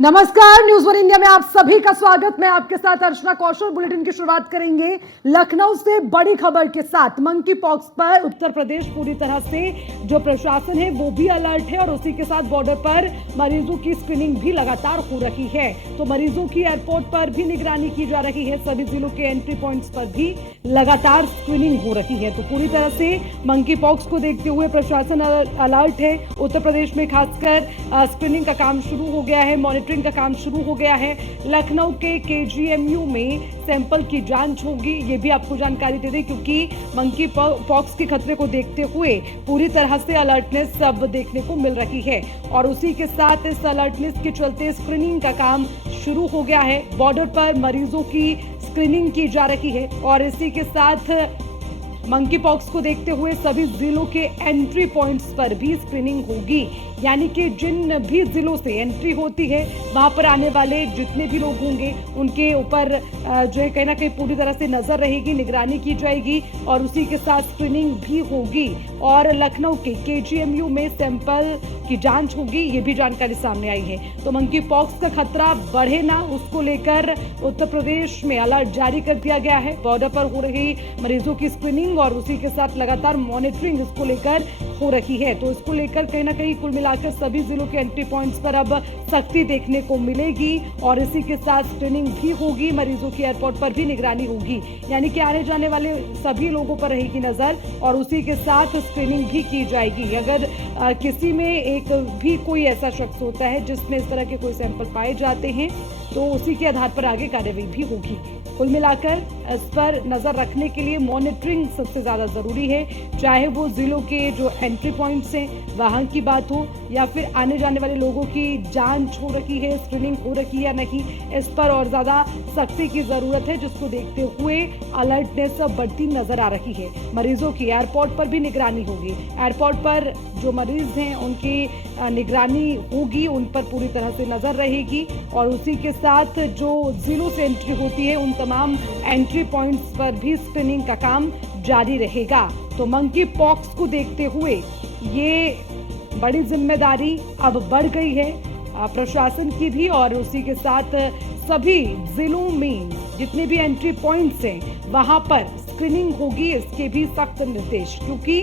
नमस्कार, news one India में आप सभी का स्वागत। मैं आपके साथ अर्चना कौशल। बुलेटिन की शुरुआत करेंगे लखनऊ से बड़ी खबर के साथ। मंकी पॉक्स पर उत्तर प्रदेश पूरी तरह से जो प्रशासन है वो भी अलर्ट है और उसी के साथ बॉर्डर पर मरीजों की स्क्रीनिंग भी लगातार हो रही है। तो मरीजों की एयरपोर्ट पर भी निगरानी की जा रही है। सभी जिलों के एंट्री पॉइंट्स पर भी लगातार स्क्रीनिंग हो रही है। तो पूरी तरह से मंकी पॉक्स को देखते हुए प्रशासन अलर्ट है। उत्तर प्रदेश में खासकर स्क्रीनिंग का काम शुरू हो गया है, मॉनिटरिंग का काम शुरू हो गया है। लखनऊ के केजीएमयू में सैंपल की जांच होगी, ये भी आपको जानकारी दे दें, क्योंकि मंकी पॉक्स के खतरे को देखते हुए पूरी तरह से अलर्टनेस अब देखने को मिल रही है। और उसी के साथ इस अलर्टनेस के चलते स्क्रीनिंग का काम शुरू हो गया है। बॉर्डर पर मरीजों की स्क्रीनिंग की जा रही है और इसी के साथ मंकी पॉक्स को देखते हुए सभी जिलों के एंट्री पॉइंट्स पर भी स्क्रीनिंग होगी। यानी कि जिन भी जिलों से एंट्री होती है वहां पर आने वाले जितने भी लोग होंगे उनके ऊपर जो है कहीं ना कहीं पूरी तरह से नजर रहेगी, निगरानी की जाएगी और उसी के साथ स्क्रीनिंग भी होगी। और लखनऊ के केजीएमयू में सैंपल की जांच होगी, ये भी जानकारी सामने आई है। तो मंकी पॉक्स का खतरा बढ़े ना, उसको लेकर उत्तर प्रदेश में अलर्ट जारी कर दिया गया है। बॉर्डर पर हो रही मरीजों की स्क्रीनिंग और उसी के साथ लगातार मॉनिटरिंग इसको लेकर हो रही है। तो इसको लेकर कहीं ना कहीं कुल मिलाकर सभी जिलों के एंट्री पॉइंट्स पर अब सख्ती देखने को मिलेगी और इसी के साथ स्क्रीनिंग भी होगी। मरीजों की एयरपोर्ट पर भी निगरानी होगी, यानी कि आने जाने वाले सभी लोगों पर रहेगी नजर और उसी के साथ स्क्रीनिंग भी की जाएगी। अगर किसी में एक भी कोई ऐसा शख्स होता है जिसमें इस तरह के कोई सैंपल पाए जाते हैं तो उसी के आधार पर आगे कार्रवाई भी होगी। कुल मिलाकर इस पर नजर रखने के लिए मॉनिटरिंग सबसे ज्यादा जरूरी है, चाहे वो जिलों के जो एंट्री पॉइंट्स हैं वहां की बात हो या फिर आने जाने वाले लोगों की जांच हो रही है, स्क्रीनिंग हो रही है या नहीं, इस पर और ज्यादा सख्ती की जरूरत है, जिसको देखते हुए अलर्टनेस बढ़ती नजर आ रही है। मरीजों की एयरपोर्ट पर भी निगरानी होगी। एयरपोर्ट पर जो मरीज हैं उनकी निगरानी होगी, उन पर पूरी तरह से नजर रहेगी और उसी के साथ जो जिलों से एंट्री होती है उन तमाम एंट्री पॉइंट्स पर भी स्क्रीनिंग का काम जारी रहेगा। तो मंकी पॉक्स को देखते हुए ये बड़ी जिम्मेदारी अब बढ़ गई है प्रशासन की भी और उसी के साथ सभी जिलों में जितने भी एंट्री पॉइंट्स हैं वहां पर स्क्रीनिंग होगी। इसके भी सख्त निर्देश, क्योंकि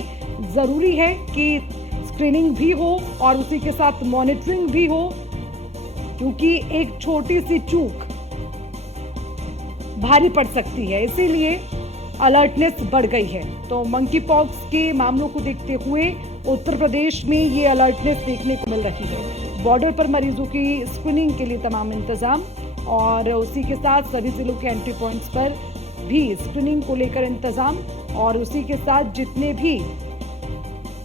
जरूरी है कि स्क्रीनिंग भी हो और उसी के साथ मॉनिटरिंग भी हो, क्योंकि एक छोटी सी चूक भारी पड़ सकती है, इसीलिए अलर्टनेस बढ़ गई है। तो मंकी पॉक्स के मामलों को देखते हुए उत्तर प्रदेश में ये अलर्टनेस देखने को मिल रही है। बॉर्डर पर मरीजों की स्क्रीनिंग के लिए तमाम इंतजाम और उसी के साथ सभी जिलों के एंट्री पॉइंट्स पर भी स्क्रीनिंग को लेकर इंतजाम और उसी के साथ जितने भी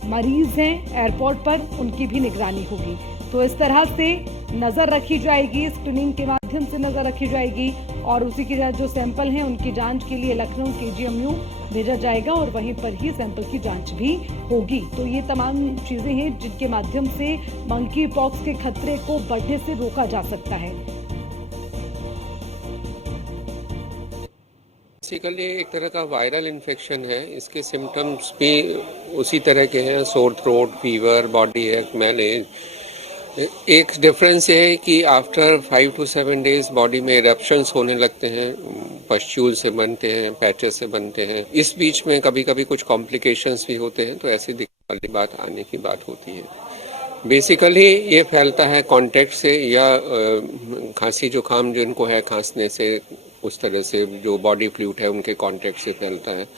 मरीज हैं एयरपोर्ट पर उनकी भी निगरानी होगी। तो इस तरह से नजर रखी जाएगी, स्क्रीनिंग के माध्यम से नजर रखी जाएगी और उसी के साथ जो सैंपल हैं उनकी जांच के लिए लखनऊ केजीएमयू भेजा जाएगा और वहीं पर ही सैंपल की जांच भी होगी। तो ये तमाम चीजें हैं जिनके माध्यम से मंकी पॉक्स के खतरे को बढ़ने से रोका जा सकता है। बेसिकली एक तरह का वायरल इन्फेक्शन है। इसके सिम्टम्स भी उसी तरह के हैं, सोर थ्रोट, फीवर, बॉडी एक, मैलेज। एक डिफरेंस ये है कि आफ्टर 5 to 7 डेज बॉडी में इरप्शंस होने लगते हैं, पस्ट्यूल से बनते हैं, पैचेस से बनते हैं। इस बीच में कभी कभी कुछ कॉम्प्लिकेशंस भी होते हैं, तो ऐसी दिक्कत वाली बात आने की बात होती है। बेसिकली ये फैलता है कांटेक्ट से या खांसी जुकाम जिनको है खांसने से, उस तरह से जो बॉडी फ्लूइड है उनके कांटेक्ट से फैलता है।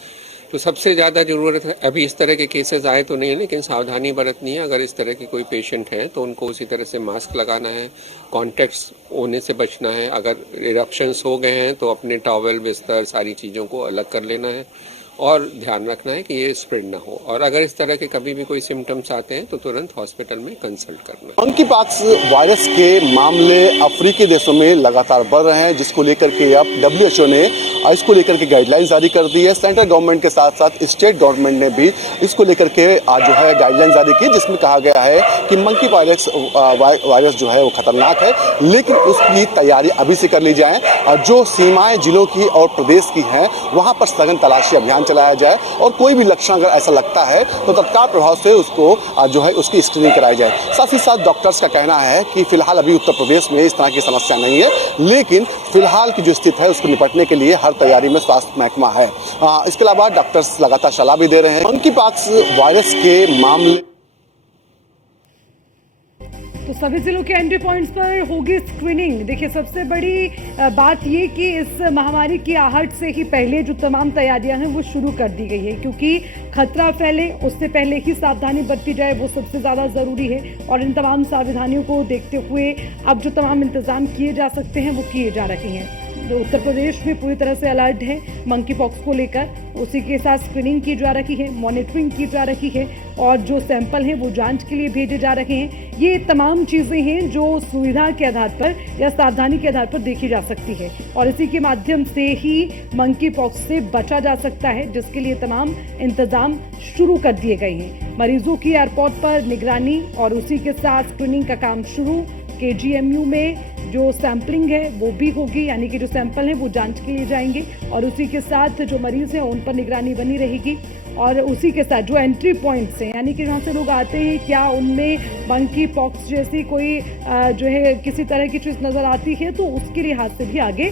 तो सबसे ज़्यादा ज़रूरत है, अभी इस तरह के केसेस आए तो नहीं है लेकिन सावधानी बरतनी है। अगर इस तरह की कोई पेशेंट है तो उनको उसी तरह से मास्क लगाना है, कांटेक्ट्स होने से बचना है। अगर इरप्शंस हो गए हैं तो अपने टॉवल, बिस्तर, सारी चीज़ों को अलग कर लेना है और ध्यान रखना है कि ये स्प्रेड ना हो। और अगर इस तरह के कभी भी कोई सिम्टम्स आते हैं तो तुरंत हॉस्पिटल में कंसल्ट करना है। मंकी पॉक्स वायरस के मामले अफ्रीकी देशों में लगातार बढ़ रहे हैं, जिसको लेकर के अब WHO ने इसको लेकर के गाइडलाइन जारी कर दी है। सेंट्रल गवर्नमेंट के साथ साथ स्टेट गवर्नमेंट ने भी इसको लेकर के आज जो है गाइडलाइन जारी की, जिसमें कहा गया है कि मंकी वायरस जो है वो खतरनाक है, लेकिन उसकी तैयारी अभी से कर ली जाए। जो सीमाएं जिलों की और प्रदेश की हैं वहां पर सघन तलाशी अभियान चलाया जाए और कोई भी लक्षण अगर ऐसा लगता है तो तत्काल प्रभाव से उसको जो है उसकी स्क्रीनिंग कराई जाए। साथ ही साथ डॉक्टर्स का कहना है कि फिलहाल अभी उत्तर प्रदेश में इस तरह की समस्या नहीं है, लेकिन फिलहाल की जो स्थिति है उसको निपटने के लिए हर तैयारी में स्वास्थ्य महकमा है। इसके अलावा डॉक्टर्स लगातार सलाह भी दे रहे हैं। मंकी पॉक्स वायरस के मामले तो सभी जिलों के एंट्री पॉइंट्स पर होगी स्क्रीनिंग। देखिए, सबसे बड़ी बात ये कि इस महामारी की आहट से ही पहले जो तमाम तैयारियां हैं वो शुरू कर दी गई है, क्योंकि खतरा फैले उससे पहले ही सावधानी बरती जाए, वो सबसे ज़्यादा ज़रूरी है। और इन तमाम सावधानियों को देखते हुए अब जो तमाम इंतजाम किए जा सकते हैं वो किए जा रहे हैं। जो उत्तर प्रदेश में पूरी तरह से अलर्ट है मंकी पॉक्स को लेकर, उसी के साथ स्क्रीनिंग की जा रही है, मॉनिटरिंग की जा रही है और जो सैंपल हैं वो जांच के लिए भेजे जा रहे हैं। ये तमाम चीज़ें हैं जो सुविधा के आधार पर या सावधानी के आधार पर देखी जा सकती है और इसी के माध्यम से ही मंकी पॉक्स से बचा जा सकता है, जिसके लिए तमाम इंतजाम शुरू कर दिए गए हैं। मरीजों की एयरपोर्ट पर निगरानी और उसी के साथ स्क्रीनिंग का काम शुरू। KGMU में जो सैंपलिंग है वो भी होगी, यानी कि जो सैंपल हैं वो जांच के लिए जाएंगे और उसी के साथ जो मरीज हैं उन पर निगरानी बनी रहेगी। और उसी के साथ जो एंट्री पॉइंट्स हैं, यानी कि जहाँ से लोग आते हैं, क्या उनमें मंकी पॉक्स जैसी कोई जो है किसी तरह की चीज़ नज़र आती है तो उसके लिहाज से भी आगे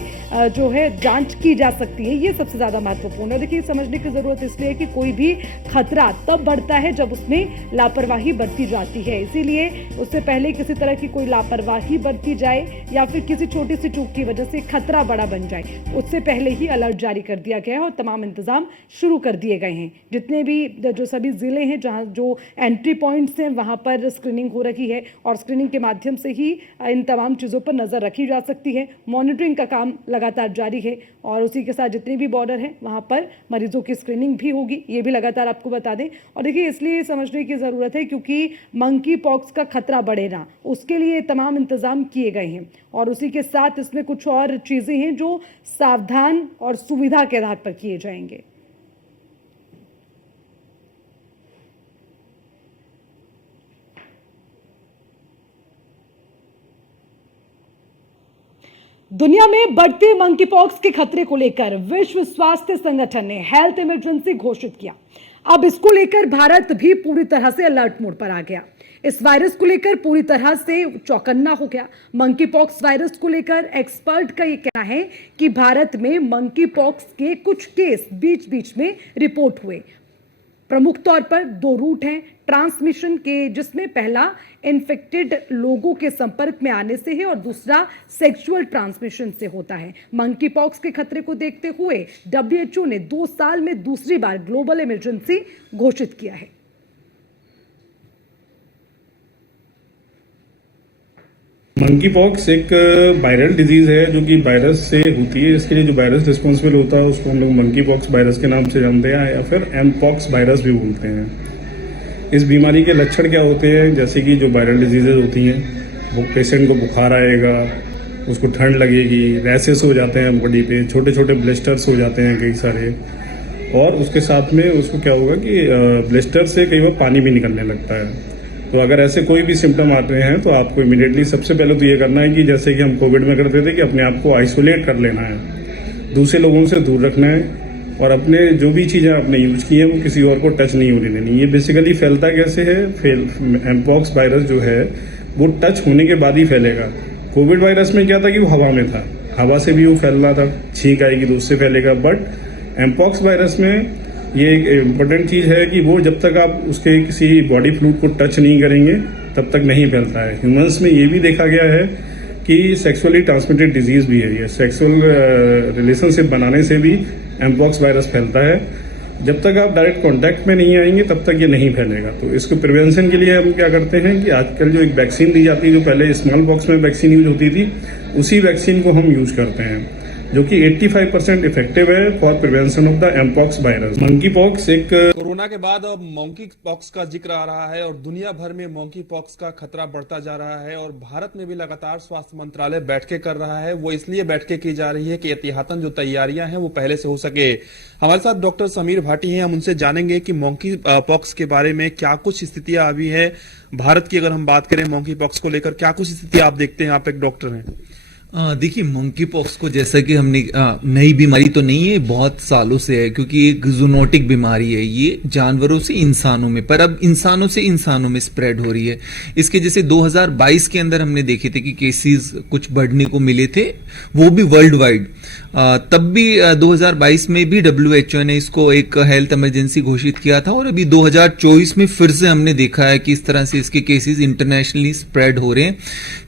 जो है जांच की जा सकती है। ये सबसे ज़्यादा महत्वपूर्ण है। देखिए, समझने की ज़रूरत इसलिए है कि कोई भी खतरा तब बढ़ता है जब उसमें लापरवाही बरती जाती है, इसीलिए उससे पहले किसी तरह की कोई लापरवाही बरती जाए या फिर किसी छोटी सी चूक की वजह से खतरा बड़ा बन जाए, उससे पहले ही अलर्ट जारी कर दिया गया है और तमाम इंतजाम शुरू कर दिए गए हैं। जितने भी जो सभी ज़िले हैं जहां जो एंट्री पॉइंट्स हैं वहां पर स्क्रीनिंग हो रही है और स्क्रीनिंग के माध्यम से ही इन तमाम चीज़ों पर नज़र रखी जा सकती है। मॉनिटरिंग का काम लगातार जारी है और उसी के साथ जितने भी बॉर्डर हैं वहां पर मरीजों की स्क्रीनिंग भी होगी, ये भी लगातार आपको बता दें। और देखिए, इसलिए समझने की ज़रूरत है क्योंकि मंकी पॉक्स का खतरा बढ़े ना, उसके लिए तमाम इंतजाम किए गए हैं और उसी के साथ इसमें कुछ और चीज़ें हैं जो सावधान और सुविधा के आधार पर किए जाएंगे। दुनिया में बढ़ते मंकी पॉक्स के खतरे को लेकर विश्व स्वास्थ्य संगठन ने हेल्थ इमरजेंसी घोषित किया। अब इसको लेकर भारत भी पूरी तरह से अलर्ट मोड पर आ गया। इस वायरस को लेकर पूरी तरह से चौकन्ना हो गया। मंकी पॉक्स वायरस को लेकर एक्सपर्ट का ये कहना है कि भारत में मंकी पॉक्स के कुछ केस बीच बीच में रिपोर्ट हुए। प्रमुख तौर पर 2 रूट हैं ट्रांसमिशन के, जिसमें पहला इन्फेक्टेड लोगों के संपर्क में आने से है और दूसरा सेक्सुअल ट्रांसमिशन से होता है। मंकी पॉक्स के खतरे को देखते हुए WHO ने 2 साल में दूसरी बार ग्लोबल इमरजेंसी घोषित किया है। मंकी पॉक्स एक वायरल डिजीज है जो कि वायरस से होती है। इसके लिए जो वायरस रिस्पॉन्सिबल होता है उसको हम लोग मंकी पॉक्स वायरस के नाम से जानते हैं या फिर एमपॉक्स वायरस भी बोलते हैं। इस बीमारी के लक्षण क्या होते हैं, जैसे कि जो वायरल डिजीजेज होती हैं वो पेशेंट को बुखार आएगा, उसको ठंड लगेगी, रैसेस हो जाते हैं बॉडी पे, छोटे छोटे ब्लिस्टर्स हो जाते हैं कई सारे, और उसके साथ में उसको क्या होगा कि ब्लिस्टर से कई बार पानी भी निकलने लगता है। तो अगर ऐसे कोई भी सिम्टम आते हैं तो आपको इमीडिएटली सबसे पहले तो ये करना है कि जैसे कि हम कोविड में करते थे कि अपने आप को आइसोलेट कर लेना है, दूसरे लोगों से दूर रखना है और अपने जो भी चीज़ें आपने यूज की हैं वो किसी और को टच नहीं होने देनी। ये बेसिकली फैलता कैसे है, एमपॉक्स वायरस जो है वो टच होने के बाद ही फैलेगा। कोविड वायरस में क्या था कि वो हवा में था, हवा से भी वो फैलना था, छींक आएगी तो उससे फैलेगा। बट एमपॉक्स वायरस में ये एक इम्पोर्टेंट चीज़ है कि वो जब तक आप उसके किसी बॉडी फ्लूइड को टच नहीं करेंगे तब तक नहीं फैलता है। ह्यूमंस में ये भी देखा गया है कि सेक्सुअली ट्रांसमिटेड डिजीज़ भी है ये, सेक्सुअल रिलेशनशिप बनाने से भी एमपॉक्स वायरस फैलता है। जब तक आप डायरेक्ट कांटेक्ट में नहीं आएंगे तब तक ये नहीं फैलेगा। तो इसको प्रिवेंशन के लिए हम क्या करते हैं कि आजकल जो एक वैक्सीन दी जाती है, जो पहले स्मॉल पॉक्स में वैक्सीन यूज होती थी, उसी वैक्सीन को हम यूज करते हैं, जो कि 85% इफेक्टिव है for prevention of the mpox virus. Monkey pox एक कोरोना के बाद अब मंकी पॉक्स का जिक्र आ रहा है और दुनिया भर में मंकी पॉक्स का खतरा बढ़ता जा रहा है और भारत में भी लगातार स्वास्थ्य मंत्रालय बैठकें कर रहा है। वो इसलिए बैठकें की जा रही है कि एहतियातन जो तैयारियां हैं वो पहले से हो सके। हमारे साथ डॉक्टर समीर भाटी हैं, हम उनसे जानेंगे कि मंकी पॉक्स के बारे में क्या कुछ स्थितियां अभी है भारत की। अगर हम बात करें मंकी पॉक्स को लेकर क्या कुछ स्थिति आप देखते हैं, आप एक डॉक्टर हैं। देखिए मंकी पॉक्स को जैसा कि हमने नई बीमारी तो नहीं है, बहुत सालों से है, क्योंकि एक जूनोटिक बीमारी है। ये जानवरों से इंसानों में, पर अब इंसानों से इंसानों में स्प्रेड हो रही है। इसके जैसे 2022 के अंदर हमने देखे थे कि केसेस कुछ बढ़ने को मिले थे, वो भी वर्ल्ड वाइड। तब भी 2022 में भी WHO ने इसको एक हेल्थ इमरजेंसी घोषित किया था, और अभी 2024 में फिर से हमने देखा है कि इस तरह से इसके केसेस इंटरनेशनली स्प्रेड हो रहे हैं।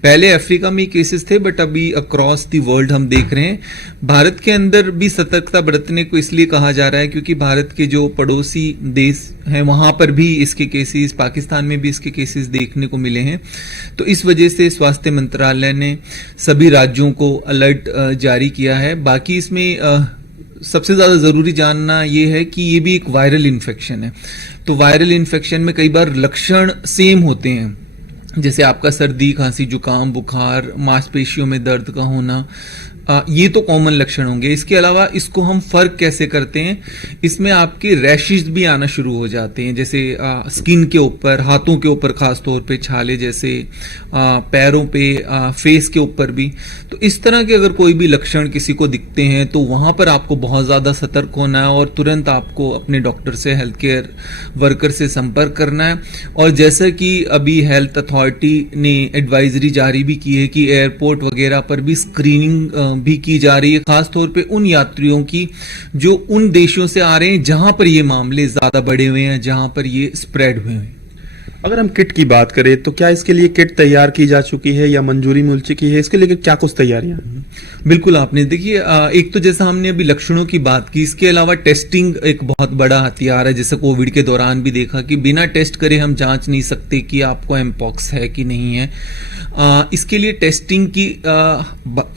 पहले अफ्रीका में केसेस थे, बट अभी अक्रॉस द वर्ल्ड हम देख रहे हैं। भारत के अंदर भी सतर्कता बरतने को इसलिए कहा जा रहा है क्योंकि भारत के जो पड़ोसी देश हैं वहां पर भी इसके केसेस, पाकिस्तान में भी इसके केसेस देखने को मिले हैं। तो इस वजह से स्वास्थ्य मंत्रालय ने सभी राज्यों को अलर्ट जारी किया है। बाकी इसमें सबसे ज़्यादा ज़रूरी जानना ये है कि ये भी एक वायरल इन्फेक्शन है। तो वायरल इन्फेक्शन में कई बार लक्षण सेम होते हैं, जैसे आपका सर्दी, खांसी, जुकाम, बुखार, मांसपेशियों में दर्द का होना, ये तो कॉमन लक्षण होंगे। इसके अलावा इसको हम फर्क कैसे करते हैं, इसमें आपके रैशेस भी आना शुरू हो जाते हैं, जैसे स्किन के ऊपर, हाथों के ऊपर खास तौर पे छाले जैसे, पैरों पे, फेस के ऊपर भी। तो इस तरह के अगर कोई भी लक्षण किसी को दिखते हैं तो वहाँ पर आपको बहुत ज़्यादा सतर्क होना है और तुरंत आपको अपने डॉक्टर से, हेल्थ केयर वर्कर से संपर्क करना है। और जैसा कि अभी हेल्थ अथॉरिटी ने एडवाइजरी जारी भी की है कि एयरपोर्ट वगैरह पर भी स्क्रीनिंग भी की जा रही है, खासतौर पे उन यात्रियों की जो उन देशों से आ रहे हैं जहां पर ये मामले ज्यादा बढ़े हुए हैं, जहां पर ये स्प्रेड हुए हैं। अगर हम किट की बात करें तो क्या इसके लिए किट तैयार की जा चुकी है या मंजूरी मिल चुकी है? इसके लिए क्या कुछ तैयारियां? बिल्कुल, आपने देखिए, एक तो जैसा हमने अभी लक्षणों की बात की, इसके अलावा टेस्टिंग एक बहुत बड़ा हथियार है। जैसे कोविड के दौरान भी देखा कि बिना टेस्ट करे हम जांच नहीं सकते कि आपको एमपॉक्स है कि नहीं है। इसके लिए टेस्टिंग की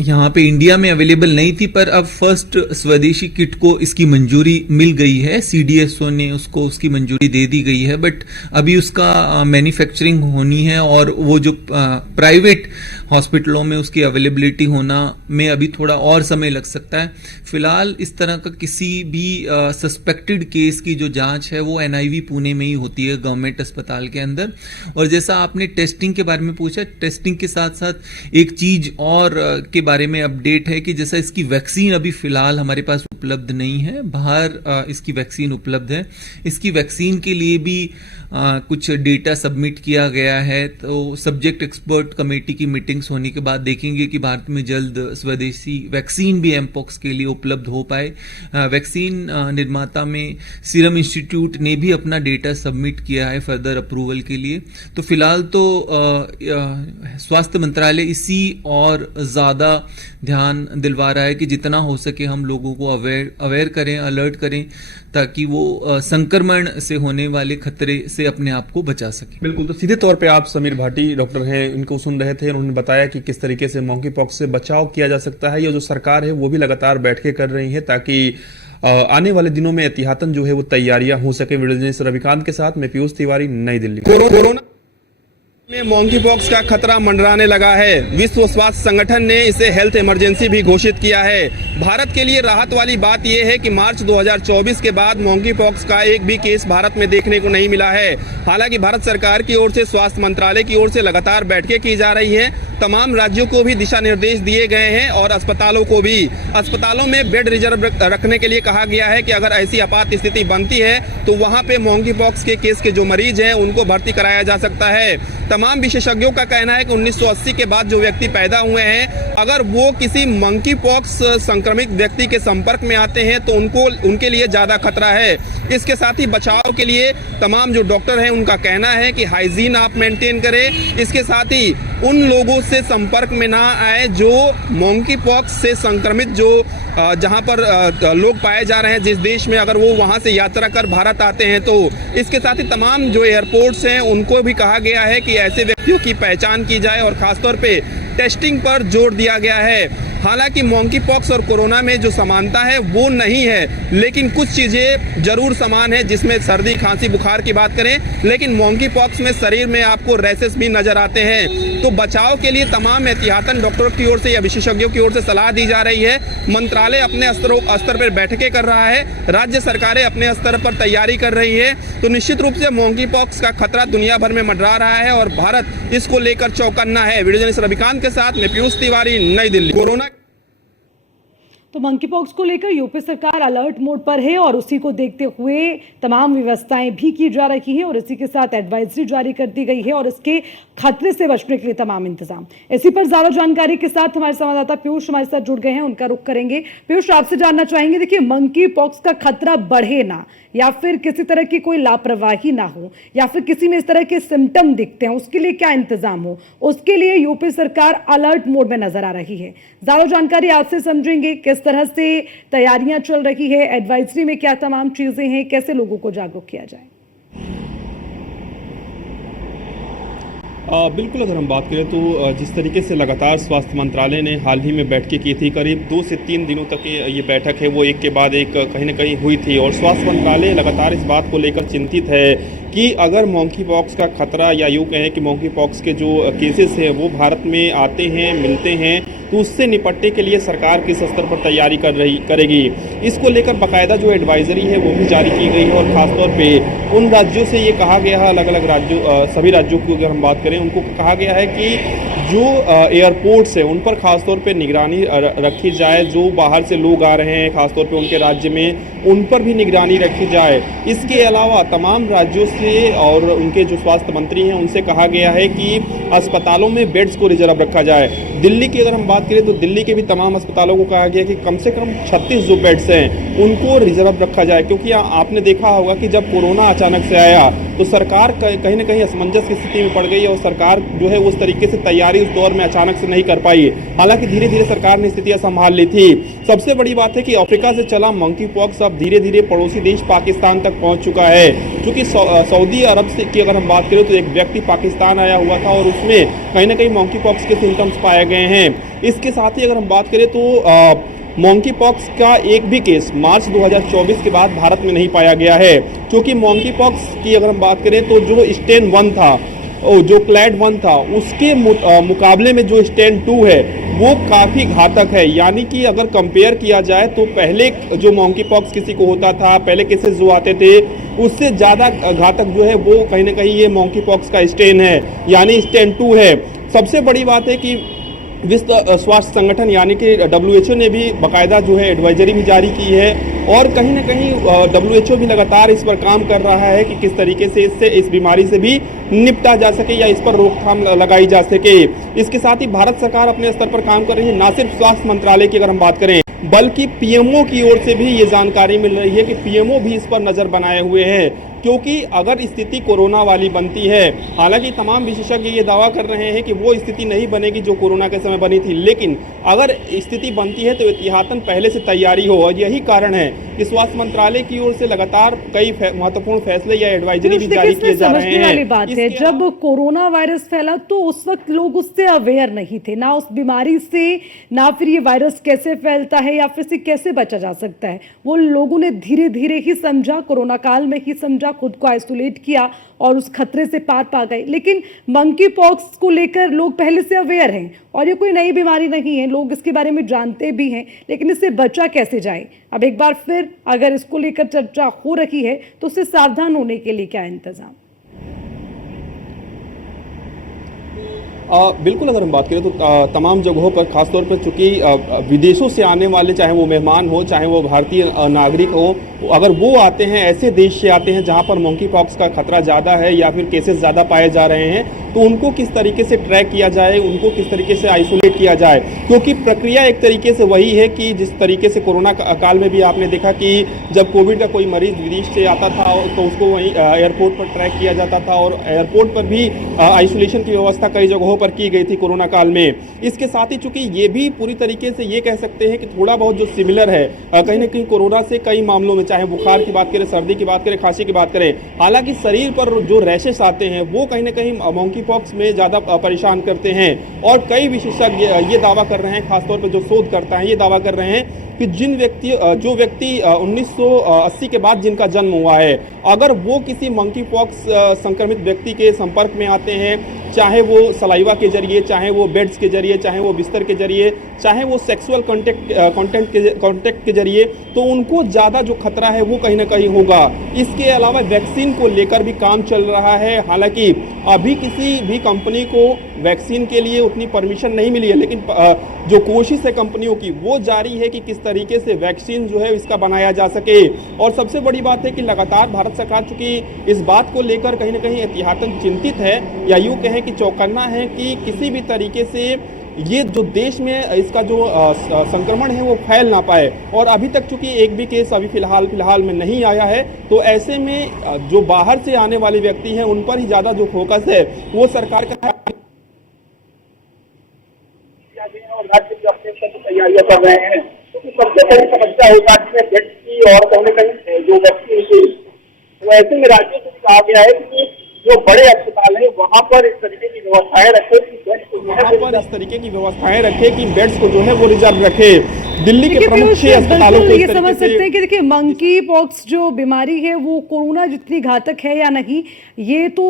यहाँ पे इंडिया में अवेलेबल नहीं थी, पर अब फर्स्ट स्वदेशी किट को इसकी मंजूरी मिल गई है। CDSO ने उसको उसकी मंजूरी दे दी गई है, बट अभी उसका मैन्युफैक्चरिंग होनी है और वो जो प्राइवेट हॉस्पिटलों में उसकी अवेलेबिलिटी होना में अभी थोड़ा और समय लग सकता है। फिलहाल इस तरह का किसी भी सस्पेक्टेड केस की जो जांच है वो NIV पुणे में ही होती है, गवर्नमेंट अस्पताल के अंदर। और जैसा आपने टेस्टिंग के बारे में पूछा, टेस्टिंग के साथ साथ एक चीज और के बारे में अपडेट है कि जैसा इसकी वैक्सीन अभी फिलहाल हमारे पास उपलब्ध नहीं है, बाहर इसकी वैक्सीन उपलब्ध है। इसकी वैक्सीन के लिए भी कुछ डेटा सबमिट किया गया है, तो सब्जेक्ट एक्सपर्ट कमेटी की मीटिंग्स होने के बाद देखेंगे कि भारत में जल्द स्वदेशी वैक्सीन भी एमपॉक्स के लिए उपलब्ध हो पाए। वैक्सीन निर्माता में सीरम इंस्टीट्यूट ने भी अपना डेटा सबमिट किया है फर्दर अप्रूवल के लिए। तो फिलहाल तो स्वास्थ्य मंत्रालय इसी और ज़्यादा ध्यान दिलवा रहा है कि जितना हो सके हम लोगों को अवेयर करें, अलर्ट करें, ताकि वो संक्रमण से होने वाले खतरे से अपने आप को बचा सके। बिल्कुल, तो सीधे तौर पे आप समीर भाटी डॉक्टर हैं, इनको सुन रहे थे। उन्होंने बताया कि किस तरीके से मंकी पॉक्स से बचाव किया जा सकता है। ये जो सरकार है वो भी लगातार बैठकें कर रही है ताकि आने वाले दिनों में एहतियातन जो है वो तैयारियां हो सके। वीडियो जर्नलिस्ट रविकांत के साथ मैं पीयूष तिवारी, नई दिल्ली। कोरोना में मंकी पॉक्स का खतरा मंडराने लगा है। विश्व स्वास्थ्य संगठन ने इसे हेल्थ इमरजेंसी भी घोषित किया है। भारत के लिए राहत वाली बात यह है कि मार्च 2024 के बाद मंकी पॉक्स का एक भी केस भारत में देखने को नहीं मिला है। हालांकि भारत सरकार की ओर से, स्वास्थ्य मंत्रालय की ओर से लगातार बैठकें की जा रही हैं। तमाम राज्यों को भी दिशा निर्देश दिए गए हैं और अस्पतालों को भी। अस्पतालों में बेड रिजर्व रखने के लिए कहा गया है कि अगर ऐसी आपात स्थिति बनती है तो वहां पे मंकी पॉक्स के केस के जो मरीज हैं उनको भर्ती कराया जा सकता है। तमाम विशेषज्ञों का कहना है कि 1980 के बाद जो व्यक्ति पैदा हुए हैं, अगर वो किसी मंकी पॉक्स संक्रमित व्यक्ति के संपर्क में आते हैं तो उनके लिए ज्यादा खतरा है। इसके साथ ही बचाव के लिए तमाम जो डॉक्टर हैं उनका कहना है कि हाइजीन आप मेंटेन करें। इसके साथ ही उन लोगों से संपर्क में ना आए जो मंकी पॉक्स से संक्रमित, जो जहां पर लोग पाए जा रहे हैं जिस देश में, अगर वो वहां से यात्रा कर भारत आते हैं तो। इसके साथ ही तमाम जो एयरपोर्ट्स हैं उनको भी कहा गया है कि ऐसे व्यक्तियों की पहचान की जाए और खासतौर पे टेस्टिंग पर जोर दिया गया है। हालांकि मॉन्की पॉक्स और कोरोना में जो समानता है वो नहीं है, लेकिन कुछ चीजें जरूर समान है, जिसमें सर्दी खांसी बुखार की बात करें, लेकिन मॉन्की पॉक्स में शरीर में आपको रैसेस भी नजर आते हैं। तो बचाव के लिए तमाम एहतियातन डॉक्टरों की ओर से या विशेषज्ञों की ओर से सलाह दी जा रही है। मंत्रालय अपने स्तर पर बैठकें कर रहा है, राज्य सरकारें अपने स्तर पर तैयारी कर रही है। तो निश्चित रूप से मॉन्की पॉक्स का खतरा दुनिया भर में मंडरा रहा है और भारत इसको लेकर चौकन्ना है। वीडियो जर्नलिस्ट रविकांत के साथ मैं पीयूष तिवारी, नई दिल्ली। कोरोना तो मंकी पॉक्स को लेकर यूपी सरकार अलर्ट मोड पर है और उसी को देखते हुए तमाम व्यवस्थाएं भी की जा रही हैं और इसी के साथ एडवाइजरी जारी कर दी गई है और इसके खतरे से बचने के लिए तमाम इंतजाम। इसी पर ज्यादा जानकारी के साथ हमारे संवाददाता पीयूष हमारे साथ जुड़ गए हैं, उनका रुख करेंगे। पीयूष, आपसे जानना चाहेंगे, देखिए मंकी पॉक्स का खतरा बढ़े ना या फिर किसी तरह की कोई लापरवाही ना हो या फिर किसी में इस तरह के सिम्टम दिखते हैं, उसके लिए क्या इंतजाम हो, उसके लिए यूपी सरकार अलर्ट मोड में नजर आ रही है। ज्यादा जानकारी आपसे समझेंगे, किस तरह से तैयारियां चल रही है, एडवाइजरी में क्या तमाम चीजें हैं, कैसे लोगों को जागरूक किया जाए। बिल्कुल, अगर हम बात करें तो जिस तरीके से लगातार स्वास्थ्य मंत्रालय ने हाल ही में बैठकें की थी, करीब 2 से 3 दिनों तक ये बैठक है वो एक के बाद एक कहीं ना कहीं हुई थी और स्वास्थ्य मंत्रालय लगातार इस बात को लेकर चिंतित है कि अगर मॉन्की पॉक्स का खतरा या यूँ कहें कि मॉन्की पॉक्स के जो केसेस हैं वो भारत में आते हैं, मिलते हैं, तो उससे निपटने के लिए सरकार किस स्तर पर तैयारी करेगी, इसको लेकर बाकायदा जो एडवाइजरी है वो भी जारी की गई है। और ख़ासतौर पे उन राज्यों से ये कहा गया है, अलग अलग राज्यों सभी राज्यों की अगर हम बात करें, उनको कहा गया है कि जो एयरपोर्ट्स हैं उन पर ख़ासतौर पे निगरानी रखी जाए। जो बाहर से लोग आ रहे हैं ख़ासतौर पे उनके राज्य में, उन पर भी निगरानी रखी जाए। इसके अलावा तमाम राज्यों से और उनके जो स्वास्थ्य मंत्री हैं उनसे कहा गया है कि अस्पतालों में बेड्स को रिजर्व रखा जाए। दिल्ली की अगर हम बात करें तो दिल्ली के भी तमाम अस्पतालों को कहा गया कि कम से कम 36 जो बेड्स हैं उनको रिजर्व रखा जाए, क्योंकि आपने देखा होगा कि जब कोरोना अचानक से आया तो सरकार कहीं ना कहीं असमंजस की स्थिति में पड़ गई और सरकार जो है उस तरीके से तैयारी उस दौर में अचानक से नहीं कर पाई। हालांकि धीरे धीरे सरकार ने स्थितियां संभाल ली थी। सबसे बड़ी बात है कि अफ्रीका से चला मंकी पॉक्स अब धीरे धीरे पड़ोसी देश पाकिस्तान तक पहुंच चुका है, क्योंकि सऊदी अरब से की अगर हम बात करें तो एक व्यक्ति पाकिस्तान आया हुआ था और उसमें कहीं ना कहीं मंकी पॉक्स के सिम्टम्स पाए गए हैं। इसके साथ ही अगर हम बात करें तो मंकी पॉक्स का एक भी केस मार्च 2024 के बाद भारत में नहीं पाया गया है, क्योंकि मंकी पॉक्स की अगर हम बात करें तो जो स्ट्रेन 1 था, जो क्लैड 1 था, उसके मुकाबले में जो स्ट्रेन 2 है वो काफ़ी घातक है। यानी कि अगर कंपेयर किया जाए तो पहले जो मंकी पॉक्स किसी को होता था, पहले केसेस जो आते थे, उससे ज़्यादा घातक जो है वो कहीं ना कहीं ये मंकी पॉक्स का स्ट्रेन है, यानी स्ट्रेन 2 है। सबसे बड़ी बात है कि विश्व स्वास्थ्य संगठन यानी कि WHO ने भी बाकायदा जो है एडवाइजरी भी जारी की है और कहीं ना कहीं WHO भी लगातार इस पर काम कर रहा है कि किस तरीके से इस बीमारी से भी निपटा जा सके या इस पर रोकथाम लगाई जा सके। इसके साथ ही भारत सरकार अपने स्तर पर काम कर रही है, ना सिर्फ स्वास्थ्य मंत्रालय की अगर हम बात करें बल्कि PMO की ओर से भी ये जानकारी मिल रही है कि PMO भी इस पर नज़र बनाए हुए हैं, क्योंकि अगर स्थिति कोरोना वाली बनती है, हालांकि तमाम विशेषज्ञ ये दावा कर रहे हैं कि वो स्थिति नहीं बनेगी जो कोरोना के समय बनी थी, लेकिन अगर स्थिति बनती है तो एहतियातन पहले से तैयारी हो। और यही कारण है कि स्वास्थ्य मंत्रालय की ओर से लगातार कई महत्वपूर्ण फैसले या एडवाइजरी भी जारी किए जा रहे हैं। बात है, जब कोरोना वायरस फैला तो उस वक्त लोग उससे अवेयर नहीं थे, ना उस बीमारी से, ना फिर ये वायरस कैसे फैलता है या फिर से कैसे बचा जा सकता है। वो लोगों ने धीरे धीरे ही समझा, कोरोना काल में ही समझा, खुद को आइसोलेट किया और उस खतरे से पार पा गए। लेकिन मंकी पॉक्स को लेकर लोग पहले से अवेयर हैं और ये कोई नई बीमारी नहीं है, लोग इसके बारे में जानते भी हैं, लेकिन इससे बचा कैसे जाए। अब एक बार फिर अगर इसको लेकर चर्चा हो रही है तो उससे सावधान होने के लिए क्या इंतजाम? बिल्कुल, अगर हम बात करें तो तमाम जगहों पर खासतौर पर चूंकि विदेशों से आने वाले, चाहे वो मेहमान हो चाहे वो भारतीय नागरिक हो, अगर वो आते हैं ऐसे देश से आते हैं जहां पर मंकी पॉक्स का खतरा ज़्यादा है या फिर केसेस ज़्यादा पाए जा रहे हैं, तो उनको किस तरीके से ट्रैक किया जाए, उनको किस तरीके से आइसोलेट किया जाए। क्योंकि प्रक्रिया एक तरीके से वही है कि जिस तरीके से कोरोना काल में भी आपने देखा कि जब कोविड का कोई मरीज विदेश से आता था तो उसको वहीं एयरपोर्ट पर ट्रैक किया जाता था और एयरपोर्ट पर भी आइसोलेशन की व्यवस्था कई जगहों ऊपर की गई थी कोरोना काल में। इसके साथ ही चूंकि ये भी पूरी तरीके से ये कह सकते हैं कि थोड़ा बहुत जो सिमिलर है कहीं ना कहीं कोरोना से कई मामलों में, चाहे बुखार की बात करें, सर्दी की बात करें, खांसी की बात करें, हालांकि शरीर पर जो रैशेस आते हैं वो कहीं ना कहीं मंकी पॉक्स में ज़्यादा परेशान करते हैं। और कई विशेषज्ञ ये दावा कर रहे हैं, खासतौर पर जो शोधकर्ता हैं ये दावा कर रहे हैं कि जो व्यक्ति 1980 के बाद जिनका जन्म हुआ है, अगर वो किसी मंकी पॉक्स संक्रमित व्यक्ति के संपर्क में आते हैं, चाहे वो सलाइवा के जरिए, चाहे वो बेड्स के जरिए, चाहे वो बिस्तर के जरिए, चाहे वो सेक्सुअल कॉन्टेक्ट के जरिए, तो उनको ज़्यादा जो खतरा है वो कहीं ना कहीं होगा। इसके अलावा वैक्सीन को लेकर भी काम चल रहा है। हालांकि अभी किसी भी कंपनी को वैक्सीन के लिए उतनी परमिशन नहीं मिली है, लेकिन जो कोशिश है कंपनियों की वो जारी है कि किस तरीके से वैक्सीन जो है इसका बनाया जा सके। और सबसे बड़ी बात है कि लगातार भारत सरकार चूंकि इस बात को लेकर कहीं ना कहीं एहतियातन चिंतित है, या यूँ कहें कि चौकन्ना है कि किसी भी तरीके से ये जो देश में इसका जो संक्रमण है वो फैल ना पाए। और अभी तक चूंकि एक भी केस अभी फिलहाल में नहीं आया है, तो ऐसे में जो बाहर से आने वाले व्यक्ति हैं उन पर ही ज़्यादा जो फोकस है वो सरकार का है। और राज्य भी अपने सब तैयारियां कर रहे हैं, क्योंकि सबसे बड़ी समस्या है राज्य में बेड की, और कहीं न कहीं जो वैक्सीन की, तो ऐसे में राज्यों से कहा गया है कि जो बड़े अस्पताल हैं वहां पर इस तरीके की व्यवस्थाएं रखे कि बेड्स को बेड्स को जो है वो रिजर्व रखे। दिल्ली के प्रमुख 6 अस्पतालों को ये समझ सकते हैं कि देखिए मंकी पॉक्स जो बीमारी है वो कोरोना जितनी घातक है या नहीं, ये तो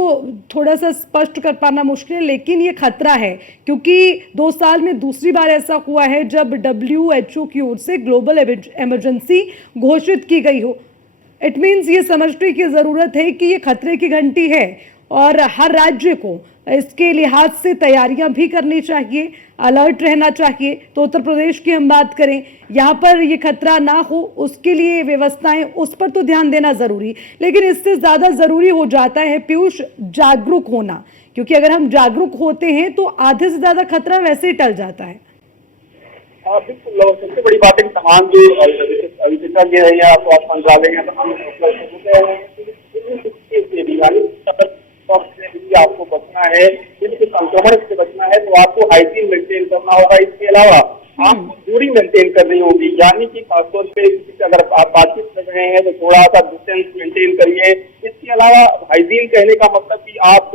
थोड़ा सा स्पष्ट कर पाना मुश्किल है, लेकिन ये खतरा है क्योंकि 2 साल में दूसरी बार ऐसा हुआ है जब WHO की ओर से ग्लोबल इमरजेंसी घोषित की गई हो। इट मीन्स ये समझने की ज़रूरत है कि ये खतरे की घंटी है और हर राज्य को इसके लिहाज से तैयारियां भी करनी चाहिए, अलर्ट रहना चाहिए। तो उत्तर प्रदेश की हम बात करें, यहाँ पर ये खतरा ना हो उसके लिए व्यवस्थाएं, उस पर तो ध्यान देना ज़रूरी, लेकिन इससे ज़्यादा ज़रूरी हो जाता है पीयूष जागरूक होना, क्योंकि अगर हम जागरूक होते हैं तो आधे से ज़्यादा खतरा वैसे ही टल जाता है। बिल्कुल, सबसे बड़ी बात है कि तमाम जो विशेषज्ञ है या स्वास्थ्य मंत्रालय या तमाम आपको बचना है, यदि संक्रमण से बचना है तो आपको हाइजीन मेंटेन करना होगा। इसके अलावा आपको दूरी मेंटेन करनी होगी, यानी कि खासतौर पे किसी से अगर आप बातचीत कर रहे हैं तो थोड़ा सा डिस्टेंस मेंटेन करिए। इसके अलावा हाइजीन कहने का मतलब कि आप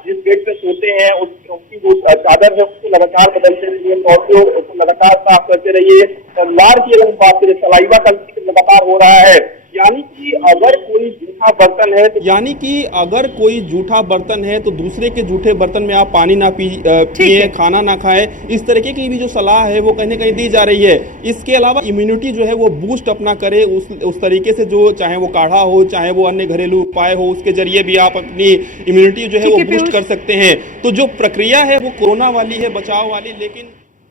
जिस बेड पे सोते हैं उसकी जो चादर है उसको लगातार बदलते रहिए, उसको लगातार साफ करते रहिए। लार की अगर बात करें, सलाइवा का लगातार हो रहा है, यानी कि अगर कोई जूठा बर्तन है तो दूसरे के जूठे बर्तन में आप पानी ना पिए, खाना ना खाएं। इस तरीके की भी जो सलाह है वो कहीं ना कहीं दी जा रही है। इसके अलावा इम्यूनिटी जो है वो बूस्ट अपना करे, उस तरीके से जो चाहे वो काढ़ा हो, चाहे वो अन्य घरेलू उपाय हो, उसके जरिए भी आप अपनी इम्यूनिटी जो है वो बूस्ट कर सकते हैं। तो जो प्रक्रिया है वो कोरोना वाली है, बचाव वाली, लेकिन